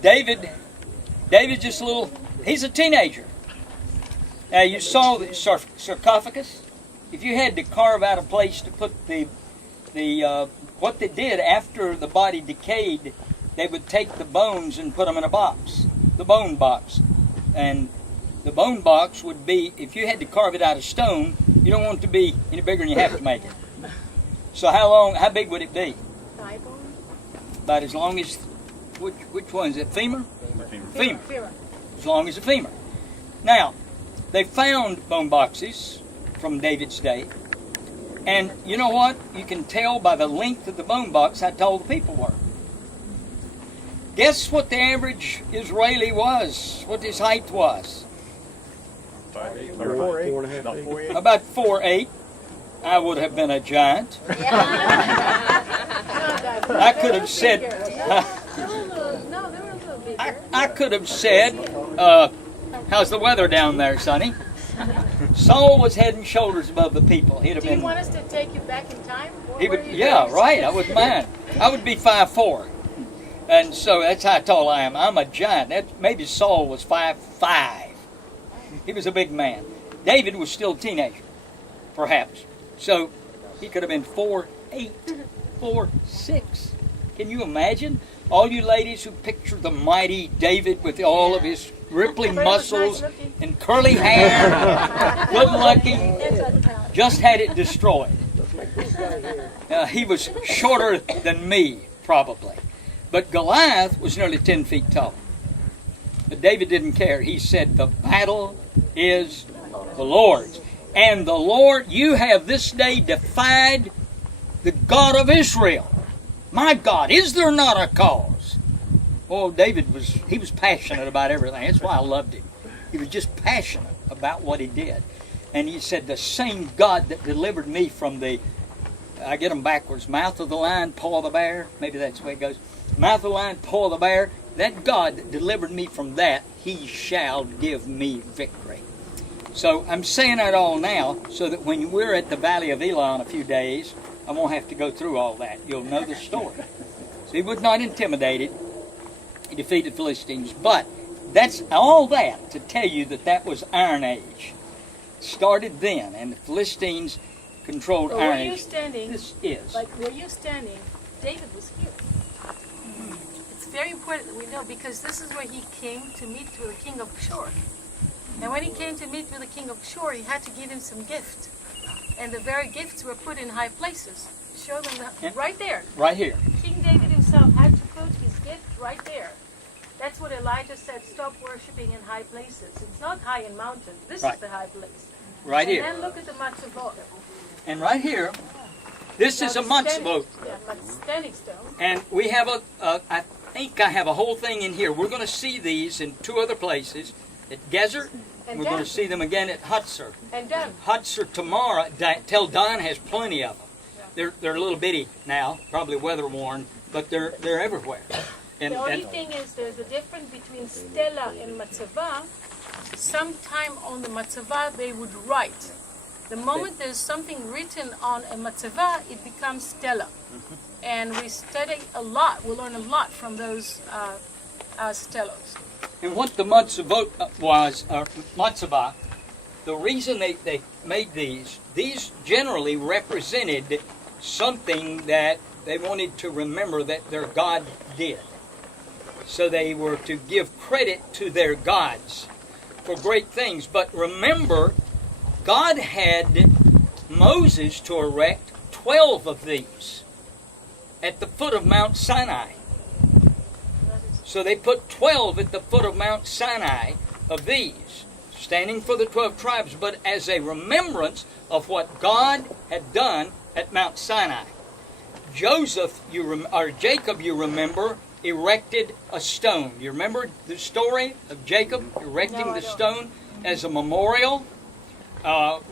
David's just a little, he's a teenager. Now you saw the sarcophagus. If you had to carve out a place to put what they did after the body decayed, they would take the bones and put them in a box, the bone box. And the bone box would be, if you had to carve it out of stone, you don't want it to be any bigger than you have to make it. So how big would it be? Thigh bone? About as long as, which one is it, femur? Femur. As long as a femur. Now, they found bone boxes from David's day. And you know what? You can tell by the length of the bone box how tall the people were. Guess what the average Israeli was? What his height was? 5'8", 4.5". About 4'8". I would have been a giant. I could have said. I could have said, "How's the weather down there, Sonny?" Saul was head and shoulders above the people. He'd have Do been. You want us to take you back in time? He would. Yeah, right. I wouldn't mind. I would be 5'4". And so that's how tall I am. I'm a giant. Maybe Saul was 5'5". He was a big man. David was still a teenager, perhaps. So he could have been 4'8", 4'6". Can you imagine? All you ladies who picture the mighty David with all of his rippling muscles and curly hair, good looking, just had it destroyed. He was shorter than me, probably. But Goliath was nearly 10 feet tall. But David didn't care. He said, the battle is the Lord's. And the Lord, you have this day defied the God of Israel. My God, is there not a cause? Oh, David was passionate about everything. That's why I loved him. He was just passionate about what he did. And he said, the same God that delivered me from the, I get them backwards, mouth of the lion, paw of the bear. Maybe that's the way it goes. Mouth of the lion, paw of the bear. That God that delivered me from that, he shall give me victory. So I'm saying that all now so that when we're at the Valley of Elah in a few days, I won't have to go through all that. You'll know the story. So he was not intimidated. He defeated the Philistines. But that's all that to tell you that was Iron Age. It started then, and the Philistines controlled Iron Age. Where you're standing, this is. like where you're standing, David was here. It's very important that we know, because this is where he came to meet with the king of Shur. And when he came to meet with the king of Shur, he had to give him some gift. And the very gifts were put in high places. Show them that right there. Right here. King David himself had to put his gift right there. That's what Elijah said, stop worshiping in high places. It's not high in mountains. This is the high place. Right here. And then look at the matzevah. And right here, this is a matzevah. Yeah, standing stone. And we have I think I have a whole thing in here. We're going to see these in two other places. At Gezer, and we're going to see them again at Hutzor. And Dan. Hutzor tomorrow, till Don has plenty of them. Yeah. They're a little bitty now, probably weather worn, but they're everywhere. And, the only thing is there's a difference between stela and matzevah. Sometime on the matzevah they would write. The moment there's something written on a matzevah, it becomes stela. Mm-hmm. And we study a lot. We learn a lot from those stelos. And what the matzevah was, matzevah, the reason they made these generally represented something that they wanted to remember that their God did. So they were to give credit to their gods for great things. But remember, God had Moses to erect 12 of these at the foot of Mount Sinai. So they put 12 at the foot of Mount Sinai of these, standing for the 12 tribes, but as a remembrance of what God had done at Mount Sinai. Jacob, you remember, erected a stone. You remember the story of Jacob erecting the stone as a memorial?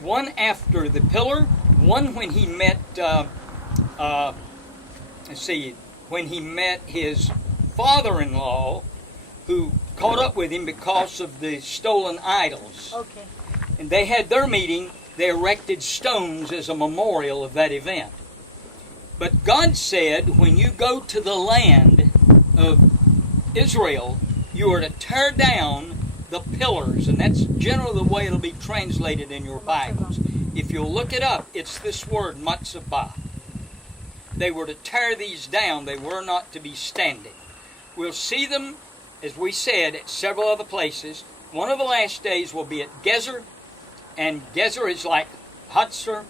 One after the pillar, one when he met, when he met his father-in-law, who caught up with him because of the stolen idols. Okay. And they had their meeting. They erected stones as a memorial of that event. But God said, when you go to the land of Israel, you are to tear down the pillars, and that's generally the way it'll be translated in your Bibles. If you'll look it up, it's this word, matzevah. They were to tear these down. They were not to be standing. We'll see them, as we said, at several other places. One of the last days will be at Gezer, and Gezer is like Hatzor,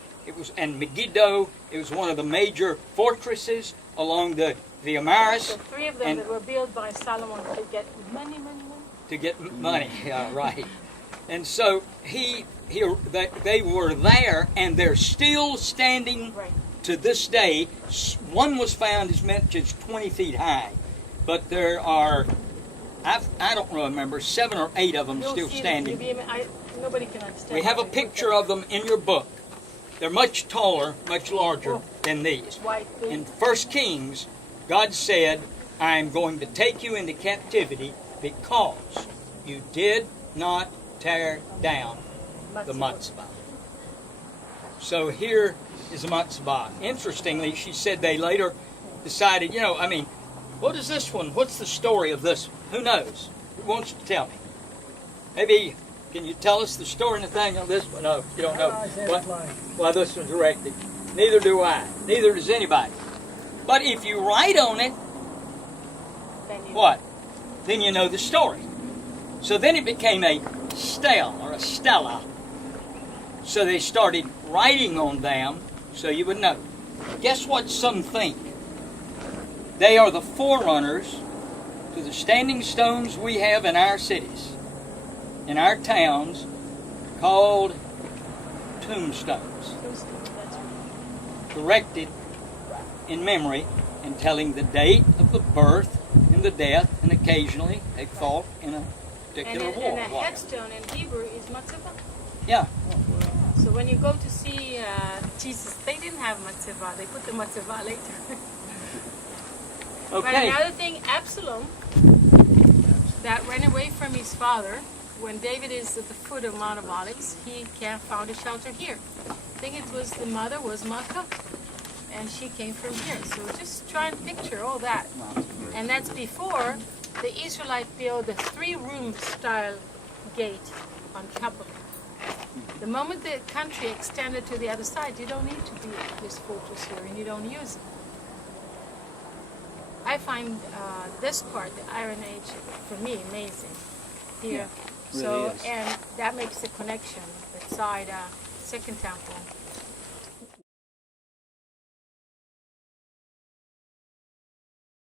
and Megiddo. It was one of the major fortresses along the Amaris. So three of them that were built by Solomon to get money. To get money, yeah, right. And so they were there, and they're still standing to this day. One was found as much as 20 feet high, but there are, I don't remember, 7 or 8 of them still standing. Nobody can understand. We have a picture of them in your book. They're much taller, much larger than these. In 1 Kings, God said, I am going to take you into captivity because you did not tear down the matzevah. So here is the matzevah. Interestingly, she said they later decided, what is this one? What's the story of this? Who knows? Who wants to tell me? Maybe, can you tell us the story, Nathaniel, of this one? No, you don't know why this one's erected. Neither do I. Neither does anybody. But if you write on it, what? Then you know the story. So then it became a stele or a stela. So they started writing on them so you would know. Guess what some think? They are the forerunners to the standing stones we have in our cities, in our towns, called tombstones. Erected in memory and telling the date of the birth and the death, and occasionally they fought in a particular war. And a headstone in Hebrew is matzevah. Yeah. So when you go to see Jesus, they didn't have matzevah. They put the matzevah later. Okay. But another thing, Absalom, that ran away from his father, when David is at the foot of Mount of Olives, he found a shelter here. I think it was the mother was Makkah, and she came from here. So just try and picture all that. And that's before the Israelite built a 3-room style gate on top of it. The moment the country extended to the other side, you don't need to build this fortress here, and you don't use it. I find this part, the Iron Age, for me, amazing here. Really so, is. and that makes the connection beside Second Temple